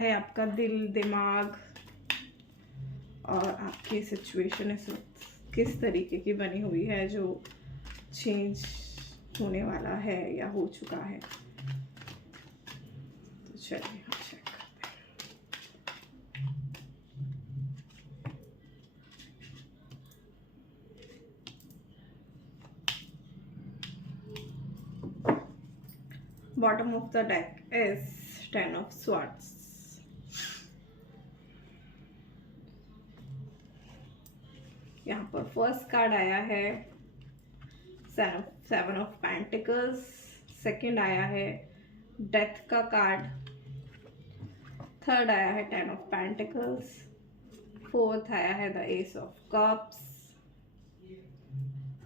है आपका दिल, दिमाग और आपकी सिचुएशन इस वक्त किस तरीके की बनी हुई है जो चेंज होने वाला है या हो चुका है। तो चलिए हम चेक करते हैं। Bottom of the deck is 10 of swords. यहाँ पर फर्स्ट कार्ड आया है सेवन ऑफ पेंटिकल्स, सेकंड आया है डेथ का कार्ड, थर्ड आया है 10 ऑफ पेंटिकल्स, फोर्थ आया है the S of cups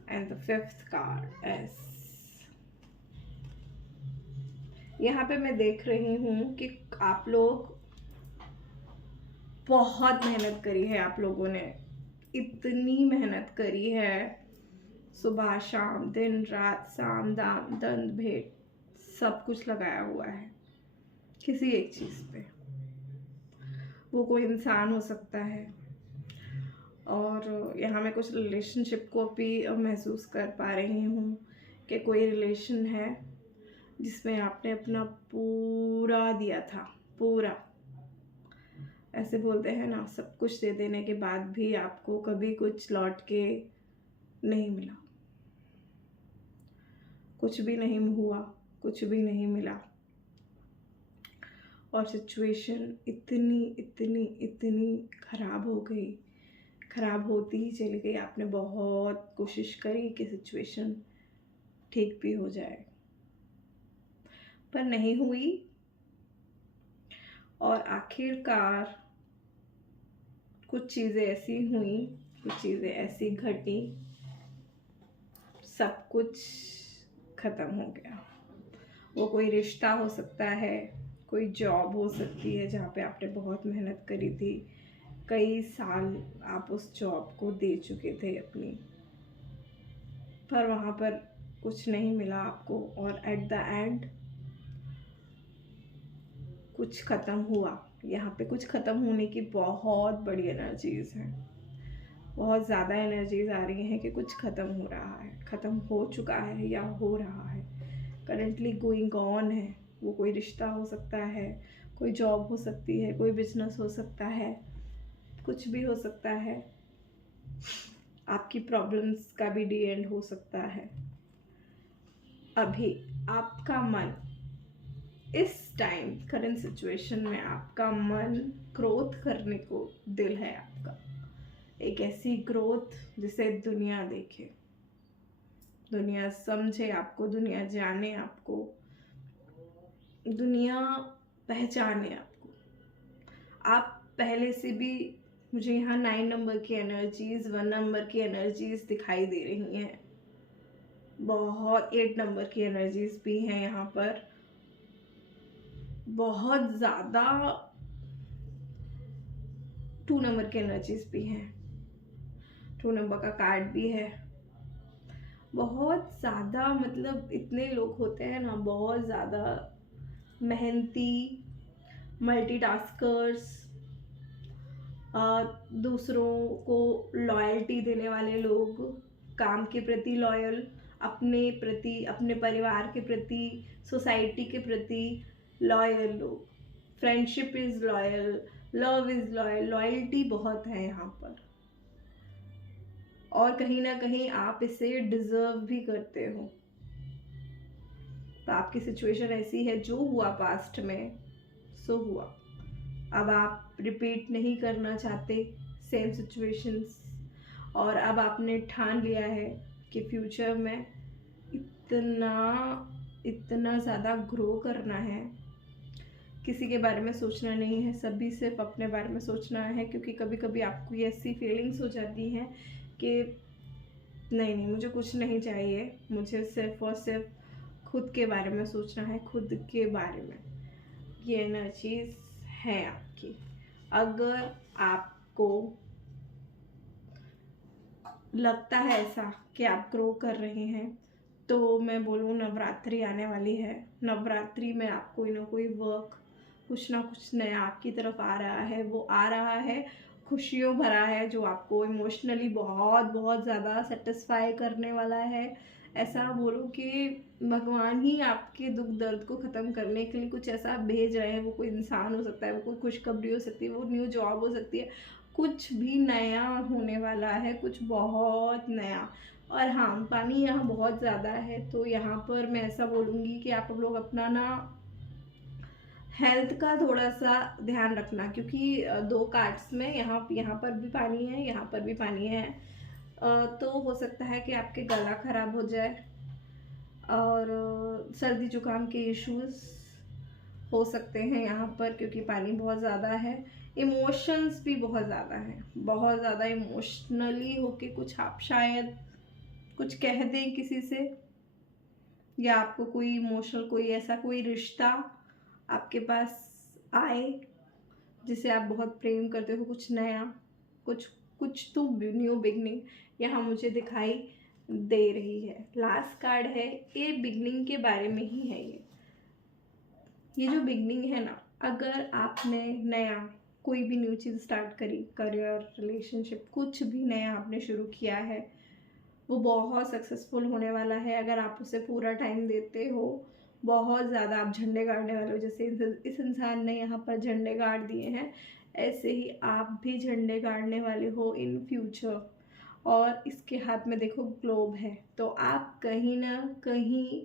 and the fifth card S. यहाँ पे मैं देख रही हूँ कि आप लोग बहुत मेहनत करी है, आप लोगों ने इतनी मेहनत करी है, सुबह शाम दिन रात साम दाम दंड भेंट सब कुछ लगाया हुआ है किसी एक चीज़ पे। वो कोई इंसान हो सकता है, और यहाँ मैं कुछ रिलेशनशिप को भी महसूस कर पा रही हूँ कि कोई रिलेशन है जिसमें आपने अपना पूरा दिया था, पूरा। ऐसे बोलते हैं ना, सब कुछ दे देने के बाद भी आपको कभी कुछ लौट के नहीं मिला, कुछ भी नहीं हुआ, कुछ भी नहीं मिला, और सिचुएशन इतनी इतनी इतनी खराब हो गई, खराब होती ही चली गई। आपने बहुत कोशिश करी कि सिचुएशन ठीक भी हो जाए, पर नहीं हुई, और आखिरकार कुछ चीज़ें ऐसी हुई, कुछ चीज़ें ऐसी घटी, सब कुछ ख़त्म हो गया। वो कोई रिश्ता हो सकता है, कोई जॉब हो सकती है जहाँ पे आपने बहुत मेहनत करी थी, कई साल आप उस जॉब को दे चुके थे अपनी, पर वहाँ पर कुछ नहीं मिला आपको, और एट द एंड कुछ ख़त्म हुआ। यहाँ पे कुछ ख़त्म होने की बहुत बड़ी एनर्जीज़ हैं, बहुत ज़्यादा एनर्जीज आ रही हैं कि कुछ ख़त्म हो रहा है, ख़त्म हो चुका है या हो रहा है, करंटली गोइंग ऑन है। वो कोई रिश्ता हो सकता है, कोई जॉब हो सकती है, कोई बिजनेस हो सकता है, कुछ भी हो सकता है। आपकी प्रॉब्लम्स का भी डी एंड हो सकता है। अभी आपका मन इस टाइम करंट सिचुएशन में आपका मन ग्रोथ करने को दिल है आपका, एक ऐसी ग्रोथ जिसे दुनिया देखे, दुनिया समझे आपको, दुनिया जाने आपको, दुनिया पहचाने आपको। आप पहले से भी, मुझे यहाँ 9 नंबर की एनर्जीज, 1 नंबर की एनर्जीज दिखाई दे रही हैं, बहुत 8 नंबर की एनर्जीज भी हैं यहाँ पर, बहुत ज़्यादा 2 नंबर की एनर्जीज भी हैं, 2 नंबर का कार्ड भी है। बहुत ज़्यादा, मतलब इतने लोग होते हैं ना, बहुत ज़्यादा मेहनती, मल्टीटास्कर्स, दूसरों को लॉयल्टी देने वाले लोग, काम के प्रति लॉयल, अपने प्रति, अपने परिवार के प्रति, सोसाइटी के प्रति लॉयल लोग, friendship is loyal, love is loyal, loyalty बहुत है यहाँ पर, और कहीं ना कहीं आप इसे डिजर्व भी करते हो। तो आपकी सिचुएशन ऐसी है, जो हुआ पास्ट में सो हुआ, अब आप रिपीट नहीं करना चाहते सेम सिचुएशंस, और अब आपने ठान लिया है कि फ्यूचर में इतना इतना ज़्यादा ग्रो करना है, किसी के बारे में सोचना नहीं है, सभी सिर्फ अपने बारे में सोचना है। क्योंकि कभी कभी आपको ये ऐसी फीलिंग्स हो जाती हैं कि नहीं नहीं, मुझे कुछ नहीं चाहिए, मुझे सिर्फ और सिर्फ खुद के बारे में सोचना है, खुद के बारे में। ये एनर्जीज है आपकी। अगर आपको लगता है ऐसा कि आप ग्रो कर रहे हैं, तो मैं बोलूँ नवरात्रि आने वाली है, नवरात्रि में आप कोई ना कोई वर्क कुछ ना कुछ नया आपकी तरफ आ रहा है, वो आ रहा है खुशियों भरा है, जो आपको इमोशनली बहुत बहुत ज़्यादा सेटिस्फाई करने वाला है। ऐसा बोलो कि भगवान ही आपके दुख दर्द को ख़त्म करने के लिए कुछ ऐसा भेज रहे हैं। वो कोई इंसान हो सकता है, वो कोई खुशखबरी हो सकती है, वो न्यू जॉब हो सकती है, कुछ भी नया होने वाला है, कुछ बहुत नया। और हाँ, पानी यहाँ बहुत ज़्यादा है, तो यहाँ पर मैं ऐसा बोलूँगी कि आप लोग अपना ना हेल्थ का थोड़ा सा ध्यान रखना, क्योंकि दो कार्ड्स में यहाँ पर भी पानी है, यहाँ पर भी पानी है। तो हो सकता है कि आपके गला ख़राब हो जाए और सर्दी जुकाम के इश्यूज हो सकते हैं यहाँ पर, क्योंकि पानी बहुत ज़्यादा है। इमोशंस भी बहुत ज़्यादा है, बहुत ज़्यादा इमोशनली होके कुछ आप शायद कुछ कह दें किसी से, या आपको कोई इमोशनल कोई ऐसा कोई रिश्ता आपके पास आए जिसे आप बहुत प्रेम करते हो, कुछ नया, कुछ कुछ तो न्यू बिगनिंग यहाँ मुझे दिखाई दे रही है। लास्ट कार्ड है, ये बिगनिंग के बारे में ही है। ये जो बिगनिंग है ना, अगर आपने नया कोई भी न्यू चीज़ स्टार्ट करी, करियर, रिलेशनशिप, कुछ भी नया आपने शुरू किया है, वो बहुत सक्सेसफुल होने वाला है अगर आप उसे पूरा टाइम देते हो। बहुत ज़्यादा आप झंडे गाड़ने वाले हो, जैसे इस इंसान ने यहाँ पर झंडे गाड़ दिए हैं, ऐसे ही आप भी झंडे गाड़ने वाले हो इन फ्यूचर। और इसके हाथ में देखो ग्लोब है, तो आप कहीं ना कहीं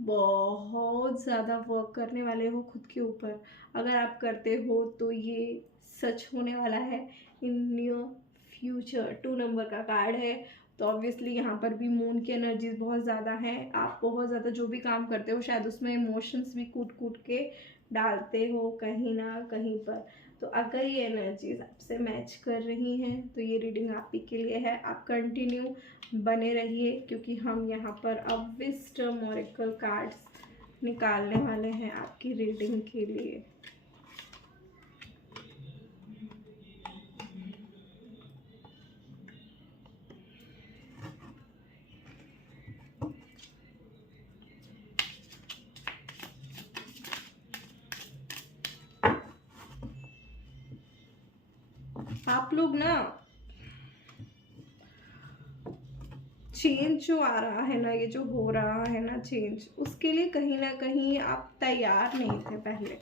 बहुत ज़्यादा वर्क करने वाले हो खुद के ऊपर। अगर आप करते हो तो ये सच होने वाला है इन न्यू फ्यूचर। 2 नंबर का कार्ड है, तो ऑब्वियसली यहाँ पर भी मून की एनर्जीज बहुत ज़्यादा हैं। आप बहुत ज़्यादा जो भी काम करते हो शायद उसमें इमोशंस भी कूट कूट के डालते हो कहीं ना कहीं पर। तो अगर ये एनर्जीज आपसे मैच कर रही हैं तो ये रीडिंग आप ही के लिए है। आप कंटिन्यू बने रहिए, क्योंकि हम यहाँ पर अब विजडम ओरेकल कार्ड्स निकालने वाले हैं आपकी रीडिंग के लिए। आप लोग ना चेंज जो आ रहा है ना, ये जो हो रहा है ना चेंज, उसके लिए कहीं ना कहीं आप तैयार नहीं थे पहले।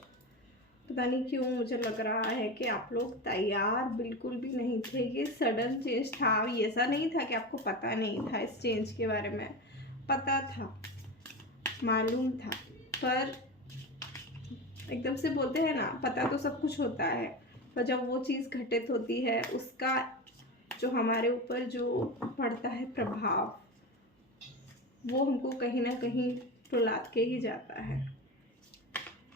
पता नहीं क्यों मुझे लग रहा है कि आप लोग तैयार बिल्कुल भी नहीं थे। ये सडन चेंज था, ये ऐसा नहीं था कि आपको पता नहीं था इस चेंज के बारे में। पता था, मालूम था, पर एकदम से बोलते हैं ना, पता तो सब कुछ होता है, पर जब वो चीज़ घटित होती है उसका जो हमारे ऊपर जो पड़ता है प्रभाव, वो हमको कहीं ना कहीं रुलात के ही जाता है।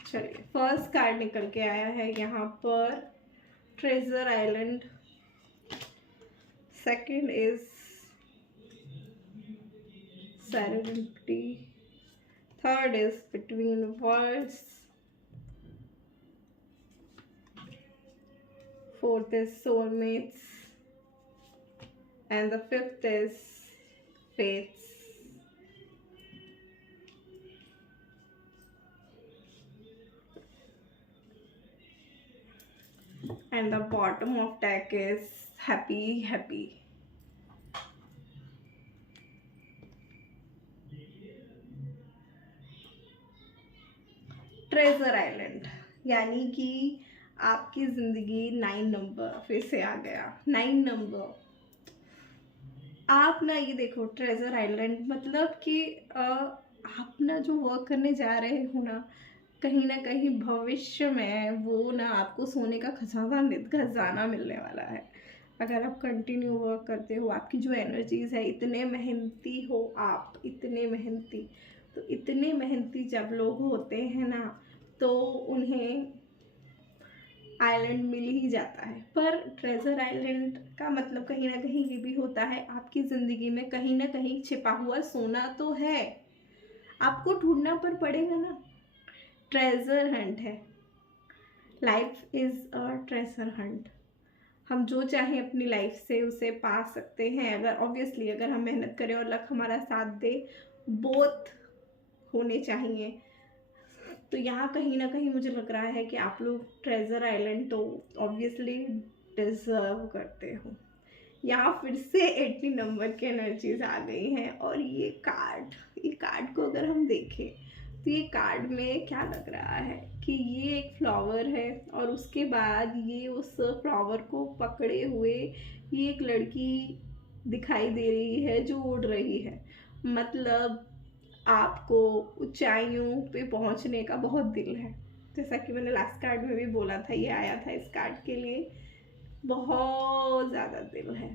चलिए, फर्स्ट कार्ड निकल के आया है यहाँ पर Treasure Island, second is Serenity, third is Between Worlds, fourth is soulmates, and the fifth is fates. And the bottom of deck is happy. Treasure island यानी कि आपकी जिंदगी 9 नंबर फिर से आ गया। 9 नंबर, आप ना ये देखो, ट्रेजर आइलैंड मतलब कि आप ना जो वर्क करने जा रहे हो ना, कहीं ना कहीं भविष्य में वो ना आपको सोने का खजाना मिलने वाला है। अगर आप कंटिन्यू वर्क करते हो, आपकी जो एनर्जीज है, इतने मेहनती हो आप, इतने मेहनती, तो इतने मेहनती जब लोग होते हैं ना, तो उन्हें आइलैंड मिल ही जाता है। पर ट्रेजर आइलैंड का मतलब कहीं ना कहीं ये भी होता है, आपकी ज़िंदगी में कहीं ना कहीं छिपा हुआ सोना तो है, आपको ढूंढना पर पड़ेगा ना। ट्रेजर हंट है, life is a treasure Hunt. हम जो चाहें अपनी लाइफ से उसे पा सकते हैं, अगर ऑब्वियसली अगर हम मेहनत करें और लक हमारा साथ दे, बोथ होने चाहिए, तो यहाँ कहीं ना कहीं मुझे लग रहा है कि आप लोग ट्रेजर आइलैंड तो ऑब्वियसली डिजर्व करते हो। यहाँ फिर से 80 नंबर की एनर्जीज आ गई हैं। और ये कार्ड को अगर हम देखें तो ये कार्ड में क्या लग रहा है कि ये एक फ्लावर है और उसके बाद ये उस फ्लावर को पकड़े हुए ये एक लड़की दिखाई दे रही है जो उड़ रही है। मतलब आपको ऊंचाइयों पे पहुंचने का बहुत दिल है, जैसा कि मैंने लास्ट कार्ड में भी बोला था, ये आया था इस कार्ड के लिए, बहुत ज़्यादा दिल है।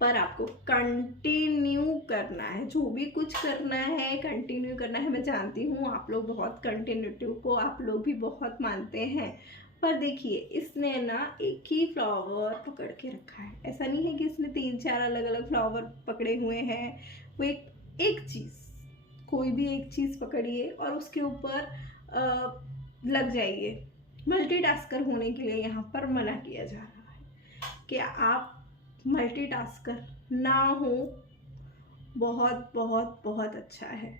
पर आपको कंटिन्यू करना है, जो भी कुछ करना है कंटिन्यू करना है। मैं जानती हूँ आप लोग बहुत कंटिन्यूटी को आप लोग भी बहुत मानते हैं, पर देखिए इसने ना एक ही फ्लावर पकड़ के रखा है। ऐसा नहीं है कि इसने 3-4 अलग अलग फ्लावर पकड़े हुए हैं। वो एक चीज़, कोई भी एक चीज़ पकड़िए और उसके ऊपर लग जाइए। मल्टीटास्कर होने के लिए यहाँ पर मना किया जा रहा है कि आप मल्टीटास्कर ना हो। बहुत बहुत बहुत अच्छा है।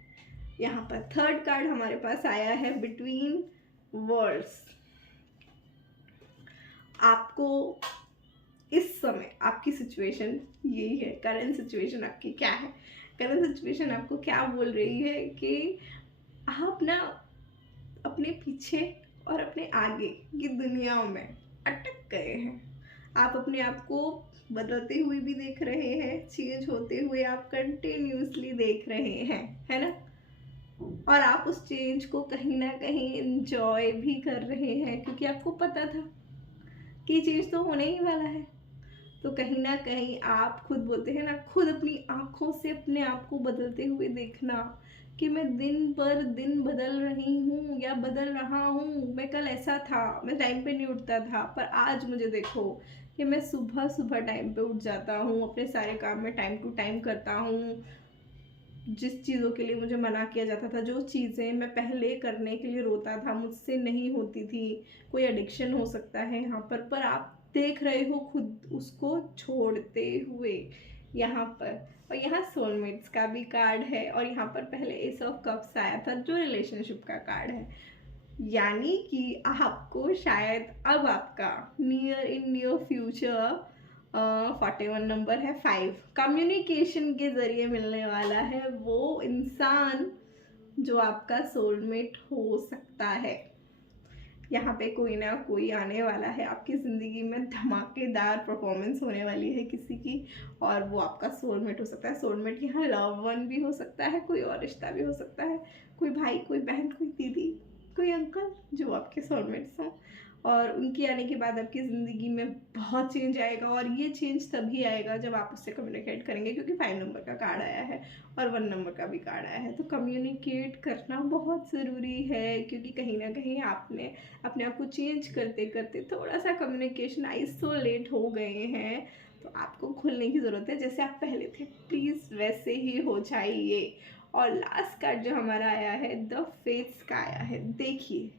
यहाँ पर थर्ड कार्ड हमारे पास आया है बिटवीन वर्ल्ड्स। आपको इस समय आपकी सिचुएशन यही है, करंट सिचुएशन आपकी क्या है, करंट सिचुएशन आपको क्या बोल रही है कि आप ना अपने पीछे और अपने आगे की दुनिया में अटक गए हैं। आप अपने आप को बदलते हुए भी देख रहे हैं, चेंज होते हुए आप कंटिन्यूसली देख रहे हैं, है ना। और आप उस चेंज को कहीं ना कहीं एंजॉय भी कर रहे हैं, क्योंकि आपको पता था कि चेंज तो होने ही वाला है। तो कहीं ना कहीं आप खुद बोलते हैं ना, खुद अपनी आंखों से अपने आप को बदलते हुए देखना कि मैं दिन पर दिन बदल रही हूँ या बदल रहा हूँ। मैं कल ऐसा था, मैं टाइम पे नहीं उठता था, पर आज मुझे देखो कि मैं सुबह सुबह टाइम पे उठ जाता हूँ, अपने सारे काम में टाइम टू टाइम करता हूँ। जिस चीज़ों के लिए मुझे मना किया जाता था, जो चीज़ें मैं पहले करने के लिए रोता था, मुझसे नहीं होती थी, कोई एडिक्शन हो सकता है यहाँ पर आप देख रहे हो खुद उसको छोड़ते हुए यहाँ पर। और यहाँ सोलमेट्स का भी कार्ड है और यहाँ पर पहले एस ऑफ कप्स आया था जो रिलेशनशिप का कार्ड है। यानी कि आपको शायद अब आपका नियर फ्यूचर 41 नंबर है 5 कम्युनिकेशन के जरिए मिलने वाला है वो इंसान जो आपका सोलमेट हो सकता है। यहाँ पे कोई ना कोई आने वाला है आपकी ज़िंदगी में, धमाकेदार परफॉर्मेंस होने वाली है किसी की, और वो आपका सोलमेट हो सकता है। सोलमेट यहाँ लव वन भी हो सकता है, कोई और रिश्ता भी हो सकता है, कोई भाई, कोई बहन, कोई दीदी, कोई अंकल, जो आपके सोलमेट्स हों। और उनके आने के बाद आपकी ज़िंदगी में बहुत चेंज आएगा, और ये चेंज तभी आएगा जब आप उससे कम्युनिकेट करेंगे, क्योंकि 5 नंबर का कार्ड आया है और 1 नंबर का भी कार्ड आया है। तो कम्युनिकेट करना बहुत ज़रूरी है, क्योंकि कहीं ना कहीं आपने अपने आप को चेंज करते करते थोड़ा सा कम्युनिकेशन आइसोलेट हो गए हैं। तो आपको खुलने की ज़रूरत है, जैसे आप पहले थे प्लीज़ वैसे ही हो जाइए। और लास्ट कार्ड जो हमारा आया है द फेट्स का आया है। देखिए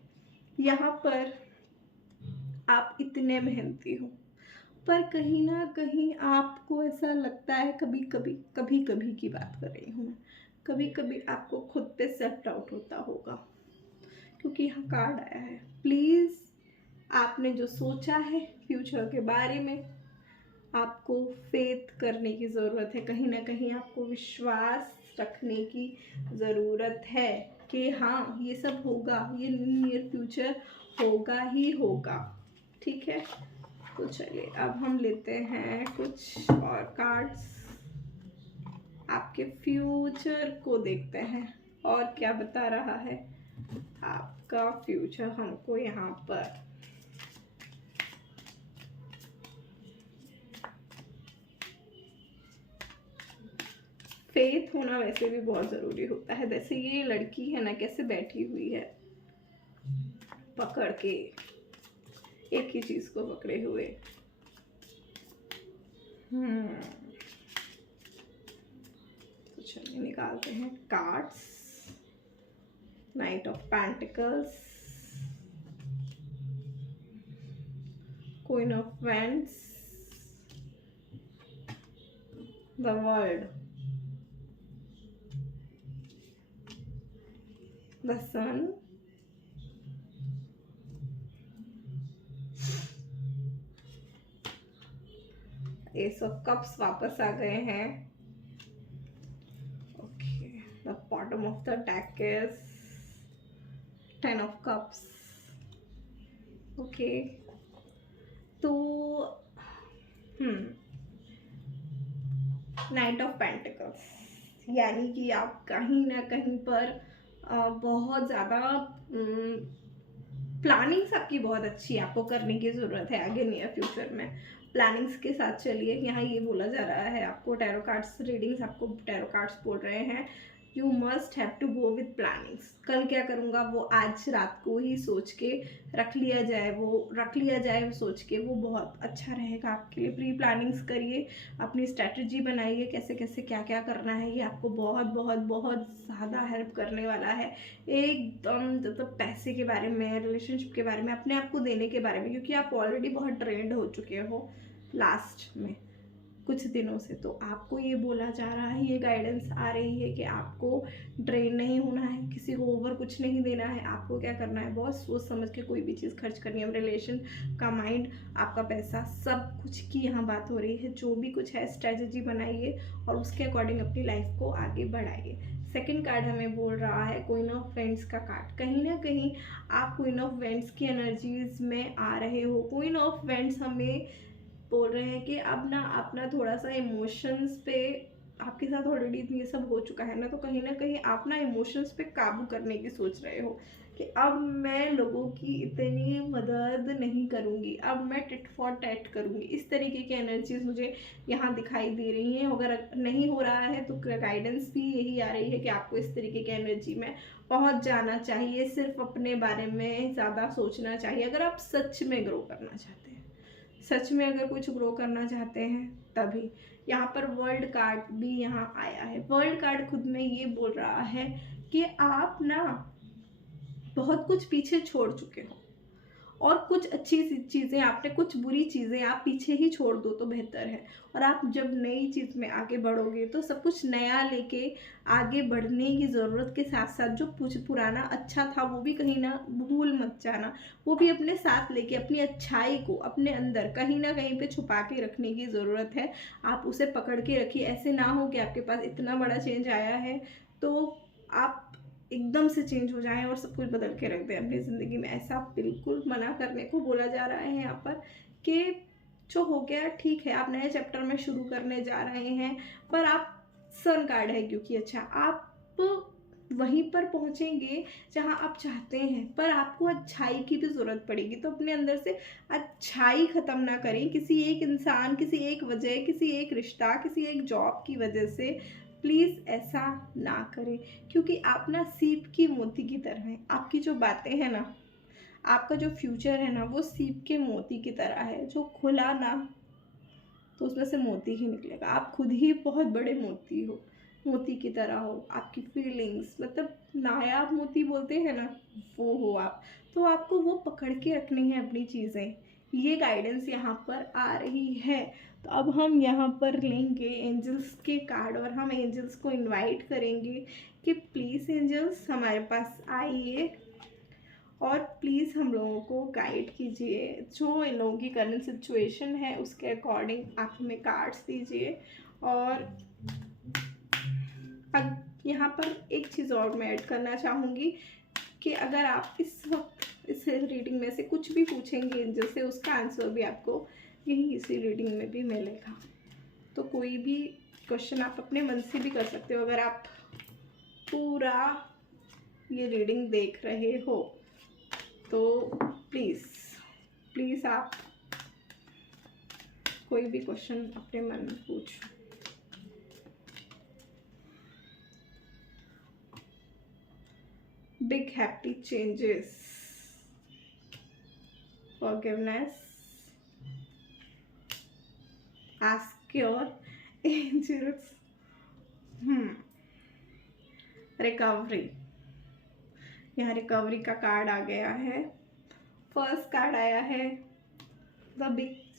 यहाँ पर आप इतने मेहनती हो, पर कहीं ना कहीं आपको ऐसा लगता है, कभी कभी की बात कर रही हूँ मैं, कभी कभी आपको खुद पे सेल्फ डाउट होता होगा, क्योंकि यहाँ कार्ड आया है प्लीज़। आपने जो सोचा है फ्यूचर के बारे में, आपको फेथ करने की ज़रूरत है, कहीं ना कहीं आपको विश्वास रखने की ज़रूरत है कि हाँ ये सब होगा, ये नियर फ्यूचर होगा ही होगा। ठीक है, तो चलिए अब हम लेते हैं कुछ और कार्ड्स, आपके फ्यूचर को देखते हैं और क्या बता रहा है आपका फ्यूचर हमको यहाँ पर। फेथ होना वैसे भी बहुत ज़रूरी होता है। जैसे ये लड़की है ना, कैसे बैठी हुई है पकड़ के, एक ही चीज़ को पकड़े हुए। तो चलिए निकालते हैं cards. Knight of pentacles, queen of wands, the world, the sun, ace of cups वापस आ गए हैं। Okay, the bottom of the deck is 10 of cups. Okay, तो नाइट ऑफ पेंटिकल्स, यानी कि आप कहीं ना कहीं पर बहुत ज़्यादा प्लानिंग्स आपकी बहुत अच्छी है, आपको करने की ज़रूरत है आगे नियर फ्यूचर में। प्लानिंग्स के साथ चलिए। यहाँ ये बोला जा रहा है आपको, टैरो कार्ड्स रीडिंग्स आपको टैरो कार्ड्स बोल रहे हैं you must have to go with plannings. कल क्या करूँगा वो आज रात को ही सोच के रख लिया जाए, वो सोच के, वो बहुत अच्छा रहेगा आपके लिए। प्री प्लानिंग्स करिए, अपनी स्ट्रैटेजी बनाइए, कैसे कैसे क्या क्या करना है, ये आपको बहुत बहुत बहुत ज़्यादा हेल्प करने वाला है एकदम। तो पैसे के बारे में, रिलेशनशिप के बारे में, अपने आप को देने के बारे में, क्योंकि आप ऑलरेडी बहुत ट्रेंड हो चुके हो लास्ट में कुछ दिनों से। तो आपको ये बोला जा रहा है, ये गाइडेंस आ रही है कि आपको ड्रेन नहीं होना है, किसी को ओवर कुछ नहीं देना है। आपको क्या करना है, बहुत सोच समझ के कोई भी चीज़ खर्च करनी है। रिलेशन का माइंड, आपका पैसा, सब कुछ की यहाँ बात हो रही है। जो भी कुछ है स्ट्रेटजी बनाइए और उसके अकॉर्डिंग अपनी लाइफ को आगे बढ़ाइए। सेकंड कार्ड हमें बोल रहा है क्वीन ऑफ वेंट्स का कार्ड। कहीं ना कहीं आप क्वीन ऑफ वेंट्स की एनर्जीज में आ रहे हो। क्वीन ऑफ वेंट्स हमें बोल रहे हैं कि अब ना अपना थोड़ा सा इमोशंस पे, आपके साथ ऑलरेडी ये सब हो चुका है ना, तो कहीं ना कहीं आप ना इमोशंस पे काबू करने की सोच रहे हो कि अब मैं लोगों की इतनी मदद नहीं करूँगी, अब मैं टिट फॉर टैट करूँगी। इस तरीके की एनर्जीज मुझे यहाँ दिखाई दे रही हैं। अगर नहीं हो रहा है तो गाइडेंस भी यही आ रही है कि आपको इस तरीके की एनर्जी में पहुँच जाना चाहिए। सिर्फ अपने बारे में ज़्यादा सोचना चाहिए अगर आप सच में ग्रो करना चाहते हैं, सच में अगर कुछ ग्रो करना चाहते हैं तभी। यहाँ पर वर्ल्ड कार्ड भी यहाँ आया है। वर्ल्ड कार्ड खुद में ये बोल रहा है कि आप ना बहुत कुछ पीछे छोड़ चुके हो और कुछ अच्छी चीज़ें आपने, कुछ बुरी चीज़ें आप पीछे ही छोड़ दो तो बेहतर है। और आप जब नई चीज़ में आगे बढ़ोगे तो सब कुछ नया लेके आगे बढ़ने की ज़रूरत के साथ साथ जो कुछ पुराना अच्छा था वो भी कहीं ना भूल मत जाना, वो भी अपने साथ लेके अपनी अच्छाई को अपने अंदर कहीं ना कहीं पे छुपा के रखने की ज़रूरत है। आप उसे पकड़ के रखिए। ऐसे ना हो कि आपके पास इतना बड़ा चेंज आया है तो आप एकदम से चेंज हो जाएं और सब कुछ बदल के रख दें अपनी ज़िंदगी में। ऐसा बिल्कुल मना करने को बोला जा रहा है यहाँ पर कि जो हो गया ठीक है, आप नए चैप्टर में शुरू करने जा रहे हैं। पर आप, सन कार्ड है क्योंकि, अच्छा आप वहीं पर पहुँचेंगे जहाँ आप चाहते हैं, पर आपको अच्छाई की भी ज़रूरत पड़ेगी। तो अपने अंदर से अच्छाई ख़त्म ना करें किसी एक इंसान, किसी एक वजह, किसी एक रिश्ता, किसी एक जॉब की वजह से। प्लीज़ ऐसा ना करें, क्योंकि आप ना सीप की मोती की तरह हैं। आपकी जो बातें हैं ना, आपका जो फ्यूचर है ना, वो सीप के मोती की तरह है। जो खुला ना तो उसमें से मोती ही निकलेगा। आप खुद ही बहुत बड़े मोती हो, मोती की तरह हो। आपकी फीलिंग्स, मतलब नायाब मोती बोलते हैं ना, वो हो आप। तो आपको वो पकड़ के रखनी है अपनी चीज़ें। ये गाइडेंस यहाँ पर आ रही है। तो अब हम यहाँ पर लेंगे एंजल्स के कार्ड और हम एंजल्स को इनवाइट करेंगे कि प्लीज़ एंजल्स हमारे पास आइए और प्लीज़ हम लोगों को गाइड कीजिए। जो इन लोगों की करंट सिचुएशन है उसके अकॉर्डिंग आप हमें कार्ड्स दीजिए। और यहाँ पर एक चीज़ और मैं ऐड करना चाहूँगी कि अगर आप इस वक्त इस रीडिंग में से कुछ भी पूछेंगे एंजल से, उसका आंसर भी आपको यही इसी रीडिंग में भी मिलेगा। तो कोई भी क्वेश्चन आप अपने मन से भी कर सकते हो। अगर आप पूरा ये रीडिंग देख रहे हो तो प्लीज़ आप कोई भी क्वेश्चन अपने मन में पूछो। Big happy changes, forgiveness, ask your angels, recovery। यहाँ रिकवरी का कार्ड आ गया है। फर्स्ट कार्ड आया है द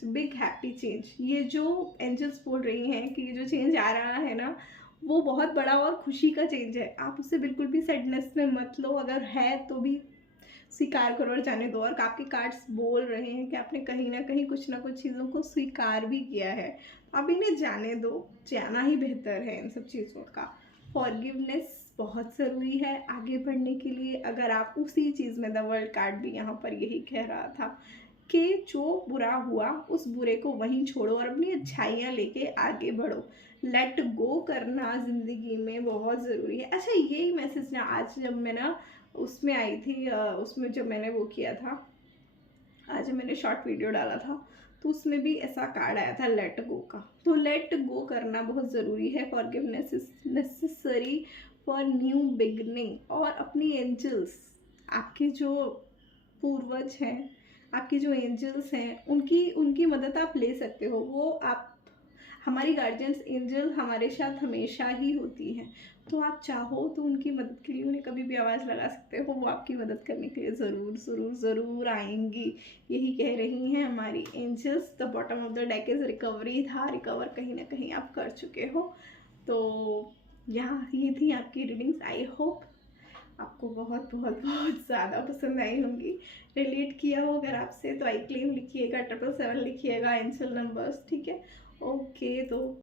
बिग हैप्पी चेंज। ये जो एंजल्स बोल रही हैं कि ये जो चेंज आ रहा है ना, वो बहुत बड़ा और खुशी का चेंज है। आप उसे बिल्कुल भी सैडनेस में मत लो, अगर है तो भी स्वीकार करो और जाने दो। और आपके कार्ड्स बोल रहे हैं कि आपने कहीं ना कहीं कुछ ना कुछ चीज़ों को स्वीकार भी किया है, आप इन्हें जाने दो, जाना ही बेहतर है इन सब चीज़ों का। फॉरगिवनेस बहुत ज़रूरी है आगे बढ़ने के लिए। अगर आप उसी चीज़ में, द वर्ल्ड कार्ड भी यहाँ पर यही कह रहा था कि जो बुरा हुआ उस बुरे को वहीं छोड़ो और अपनी अच्छाइयाँ लेके आगे बढ़ो। लेट गो करना ज़िंदगी में बहुत ज़रूरी है। अच्छा, यही मैसेज ना आज जब मैं ना उसमें आई थी, उसमें जब मैंने वो किया था, आज मैंने शॉर्ट वीडियो डाला था, तो उसमें भी ऐसा कार्ड आया था लेट गो का। तो लेट गो करना बहुत ज़रूरी है। Forgiveness is necessary for new beginning. और अपनी एंजल्स, आपके जो पूर्वज हैं, आपके जो एंजल्स हैं, उनकी उनकी मदद आप ले सकते हो। वो आप, हमारी गार्जियंस एंजल हमारे साथ हमेशा ही होती हैं, तो आप चाहो तो उनकी मदद के लिए उन्हें कभी भी आवाज़ लगा सकते हो, वो आपकी मदद करने के लिए ज़रूर ज़रूर ज़रूर आएंगी। यही कह रही हैं हमारी angels. The bottom of the deck is recovery था, रिकवर कहीं ना कहीं आप कर चुके हो। तो यहाँ ये थी आपकी रीडिंग्स। आई होप आपको बहुत बहुत बहुत ज़्यादा पसंद आई होंगी, रिलेट किया हो अगर आपसे तो आई क्लेम लिखिएगा, 777 लिखिएगा, एंजल नंबर्स, ठीक है। ओके, तो